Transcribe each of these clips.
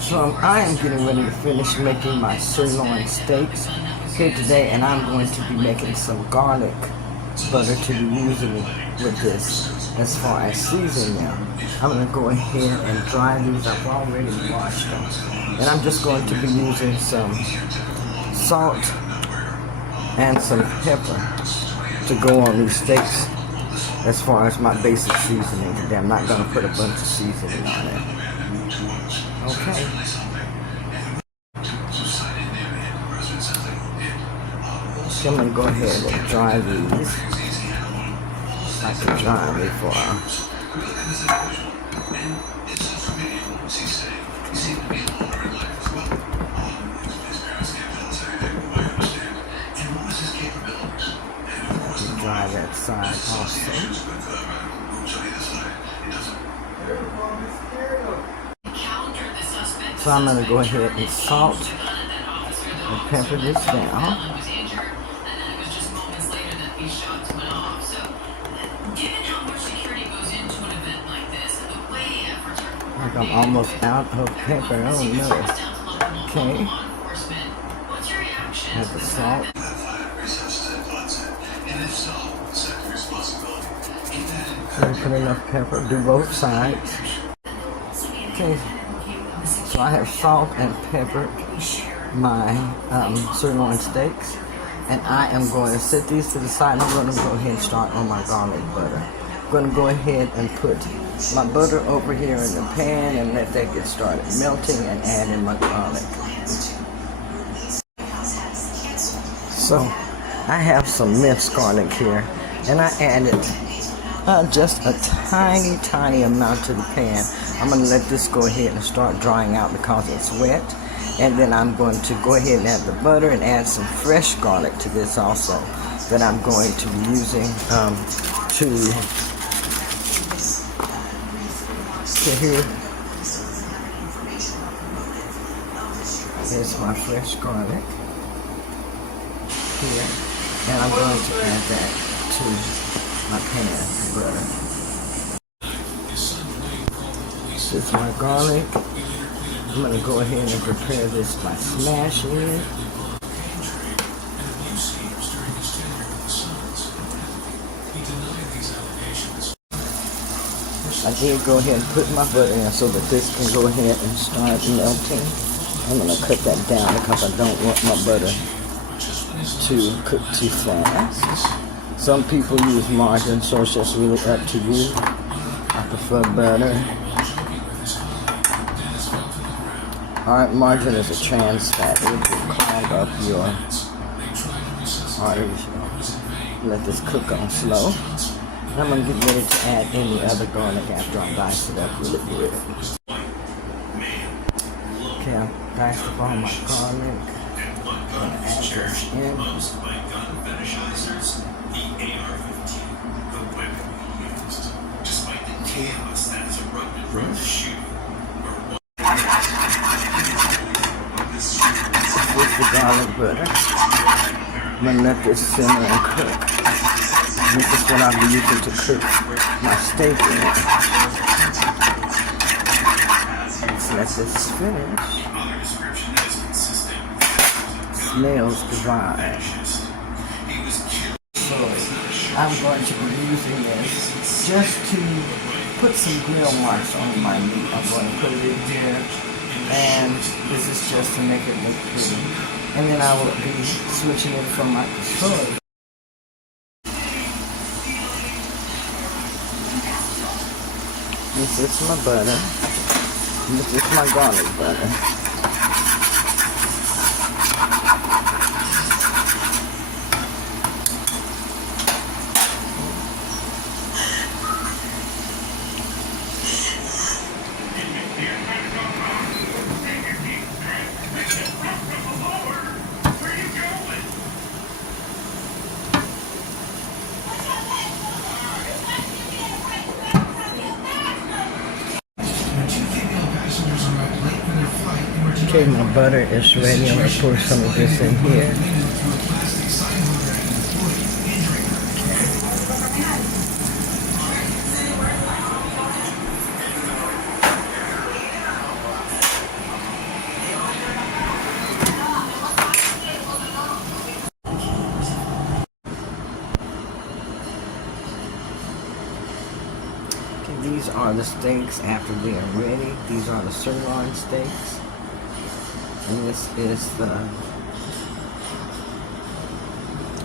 So I am getting ready to finish making my sirloin steaks here today, and I'm going to be making some garlic butter to be using with this as far as seasoning them. I'm going to go ahead and dry these. I've already washed them. And I'm just going to be using some salt and some pepper to go on these steaks as far as my basic seasoning today. I'm not going to put a bunch of seasoning on it. Okay. So I'm going to go ahead and dry these. I can dry them before dry that side also. So I'm going to go ahead and salt and pepper this down. Like I'm almost out of pepper. Oh no. Okay. Add the salt. So put enough pepper. Do both sides. Okay. So I have salt and peppered my sirloin steaks, and I am going to set these to the side. I'm going to go ahead and start on my garlic butter. I'm going to go ahead and put my butter over here in the pan and let that get started melting and add in my garlic. So I have some minced garlic here, and I added just a tiny amount to the pan. I'm going to let this go ahead and start drying out because it's wet, and then I'm going to go ahead and add the butter and add some fresh garlic to this also that I'm going to be using here. Here's my fresh garlic here, and I'm going to add that to my pan of butter. This is my garlic. I'm going to go ahead and prepare this by smashing it. I did go ahead and put my butter in so that this can go ahead and start melting. I'm going to cut that down because I don't want my butter to cook too fast. Some people use margarine, so it's just really up to you. I prefer butter. Alright, margarine is a trans fat. It will clog up your arteries. Let this cook on slow. I'm going to get ready to add any other garlic after I dice it up really good. Okay, I diced up all my garlic. I'm going to add this in. With the garlic butter. I'm going to let this simmer and cook. This is what I'll be using to cook my steak in. Let's let this finish. Smells divine. So I'm going to be using this just to put some grill marks on my meat. I'm going to put it in here, and this is just to make it look pretty. And then I will be switching it from my stove. This is my butter. This is my garlic butter. Okay, my butter is ready. I'm going to pour some of this in here. are the steaks after they are ready. These are the sirloin steaks. And this is the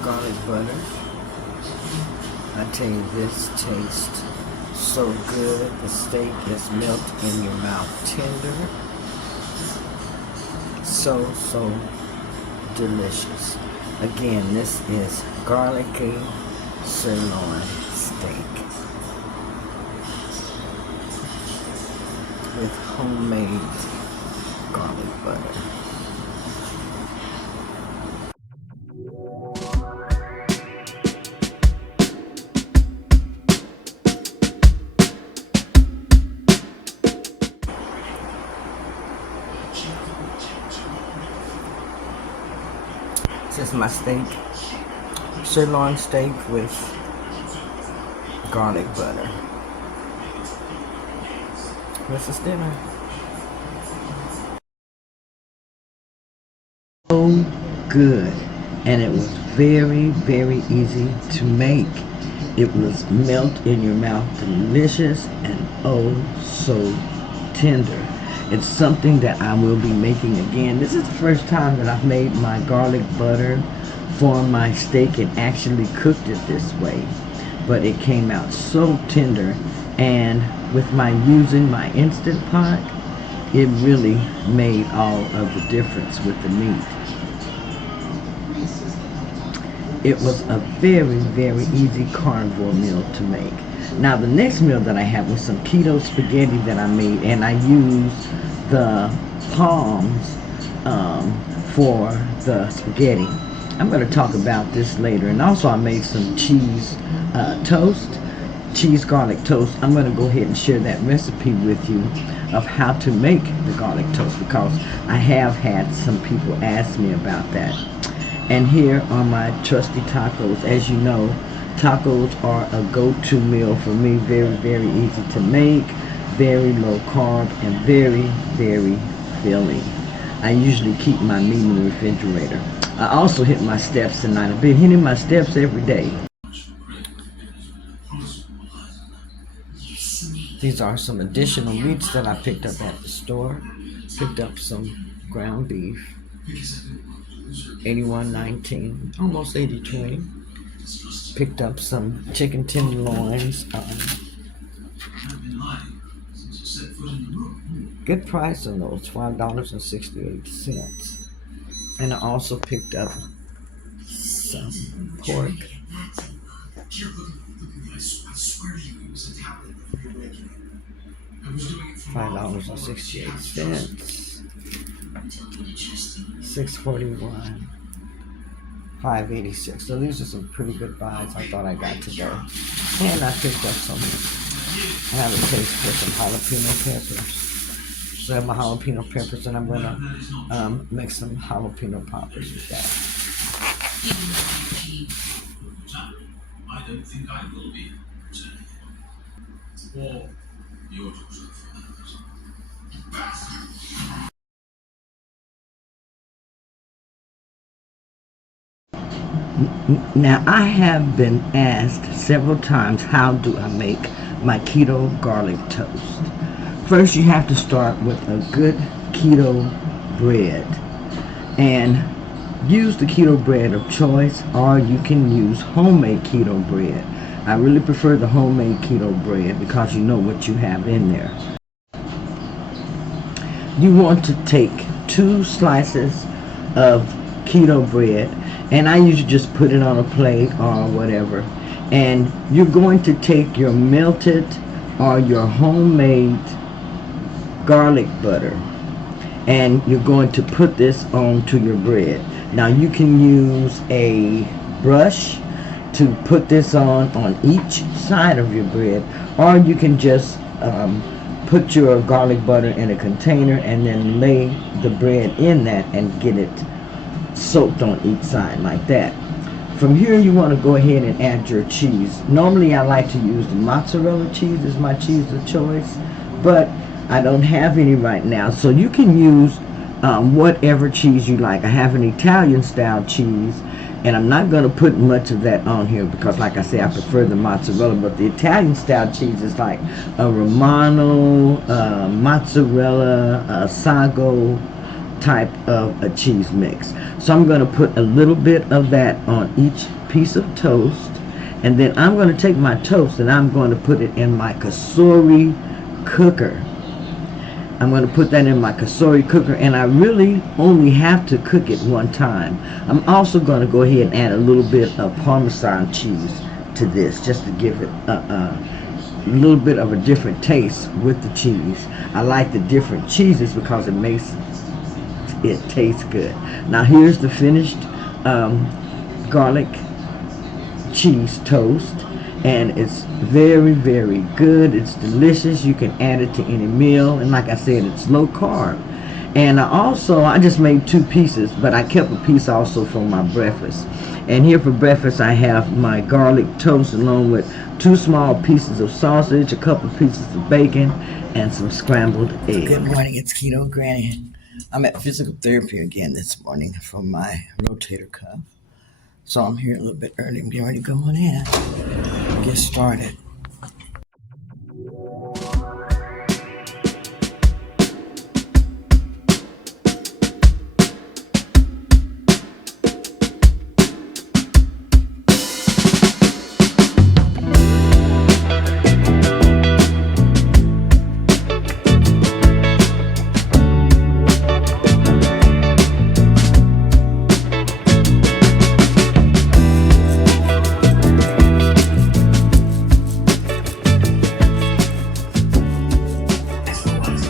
garlic butter. I tell you, this tastes so good. The steak is melt in your mouth tender. So delicious. Again, this is garlicky sirloin steak with homemade garlic butter. This is my steak, sirloin steak with garlic butter. This is dinner. So good, and it was very, very easy to make. It was melt in your mouth, delicious, and oh so tender. It's something that I will be making again. This is the first time that I've made my garlic butter for my steak and actually cooked it this way. But it came out so tender, and with my using my Instant Pot, it really made all of the difference with the meat. It was a very, very easy carnivore meal to make. Now the next meal that I had was some keto spaghetti that I made, and I used the palms for the spaghetti. I'm going to talk about this later. And also I made some cheese toast, cheese garlic toast. I'm going to go ahead and share that recipe with you of how to make the garlic toast, because I have had some people ask me about that. And here are my trusty tacos. As you know, tacos are a go-to meal for me. Very, very easy to make, very low carb, and very, very filling. I usually keep my meat in the refrigerator. I also hit my steps tonight. I've been hitting my steps every day. These are some additional meats that I picked up at the store. Picked up some ground beef, $81.19, almost $80.20. Picked up some chicken tenderloins. Good price on those, $5.68. And I also picked up some pork. $5.68. $6.41. $5.86. So these are some pretty good buys I thought I got today. And I picked up some. I have a taste for some jalapeno peppers. So I have my jalapeno peppers, and I'm gonna make some jalapeno poppers with that. I don't think I will be returning. Or your daughter for that. Now, I have been asked several times, how do I make my keto garlic toast? First, you have to start with a good keto bread, and use the keto bread of choice, or you can use homemade keto bread. I really prefer the homemade keto bread because you know what you have in there. You want to take 2 slices of keto bread, and I usually just put it on a plate or whatever, and you're going to take your melted or your homemade garlic butter, and you're going to put this onto your bread. Now you can use a brush to put this on each side of your bread, or you can just put your garlic butter in a container and then lay the bread in that and get it soaked on each side like that. From here, you want to go ahead and add your cheese. Normally I like to use the mozzarella cheese as my cheese of choice, but I don't have any right now, so you can use whatever cheese you like. I have an Italian style cheese, And I'm not going to put much of that on here because, like I say, I prefer the mozzarella. But the Italian style cheese is like a Romano, mozzarella, sago type of a cheese mix. So I'm going to put a little bit of that on each piece of toast. And then I'm going to take my toast and I'm going to put it in my kasori cooker. I'm going to put that in my kasori cooker, and I really only have to cook it one time. I'm also going to go ahead and add a little bit of Parmesan cheese to this, just to give it a little bit of a different taste with the cheese. I like the different cheeses because it makes it taste good. Now here's the finished garlic cheese toast, and it's very, very good. It's delicious. You can add it to any meal, and like I said, it's low carb. And I just made 2 pieces, but I kept a piece also for my breakfast. And here for breakfast I have my garlic toast along with 2 small pieces of sausage, a couple pieces of bacon, and some scrambled eggs. Good morning, it's Keto Granny. I'm at physical therapy again this morning for my rotator cuff. So I'm here a little bit early. I'm getting ready to go on in. Get started.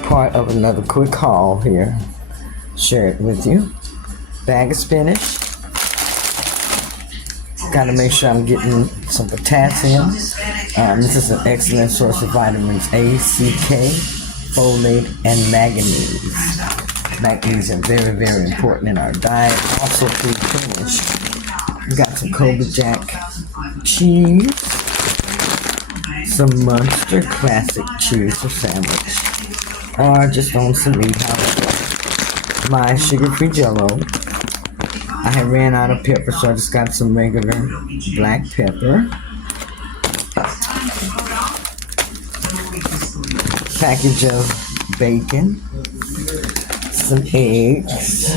Part of another quick haul here. Share it with you. Bag of spinach. Got to make sure I'm getting some potassium. This is an excellent source of vitamins A, C, K, folate, and manganese. Magnesium, very, very important in our diet. Also pre-finished. We got some Cobra Jack cheese. Some Munster Classic cheese for sandwich. Or just on some meat. My sugar-free Jell-O. I had ran out of pepper, so I just got some regular black pepper. Package of bacon. Some eggs.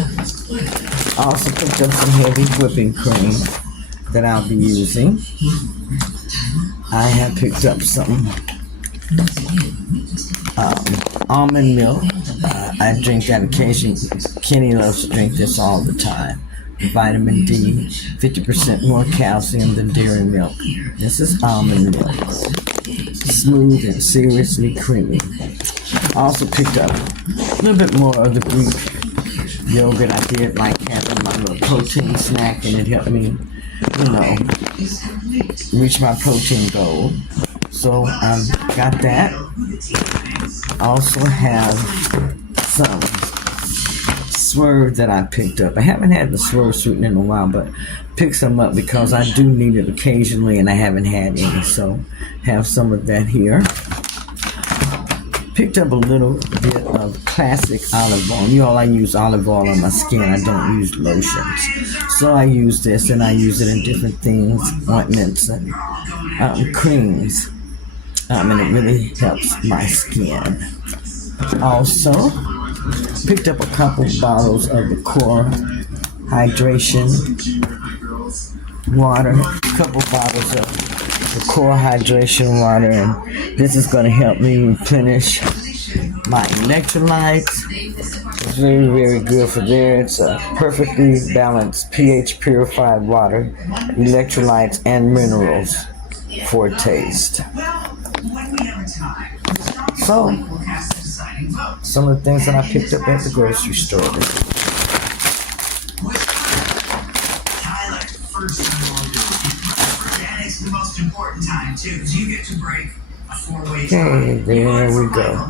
Also picked up some heavy whipping cream that I'll be using. I have picked up some almond milk. I drink that occasionally. Kenny loves to drink this all the time. Vitamin D, 50% more calcium than dairy milk. This is almond milk. Smooth and seriously creamy. I also picked up a little bit more of the Greek yogurt. I did like having my little protein snack, and it helped me, reach my protein goal. So got that. I also have some Swerve that I picked up. I haven't had the Swerve sweetener in a while, but picked some up because I do need it occasionally and I haven't had any. So have some of that here. Picked up a little bit of classic olive oil. You all, I use olive oil on my skin. I don't use lotions. So I use this, and I use it in different things, ointments and creams. And it really helps my skin. Also, picked up a couple bottles of the Core Hydration water. A couple bottles of the Core Hydration water. And this is going to help me replenish my electrolytes. It's very, very good for there. It's a perfectly balanced pH purified water, electrolytes, and minerals for taste. So, some of the things that I picked up at the grocery store. Okay, there we go.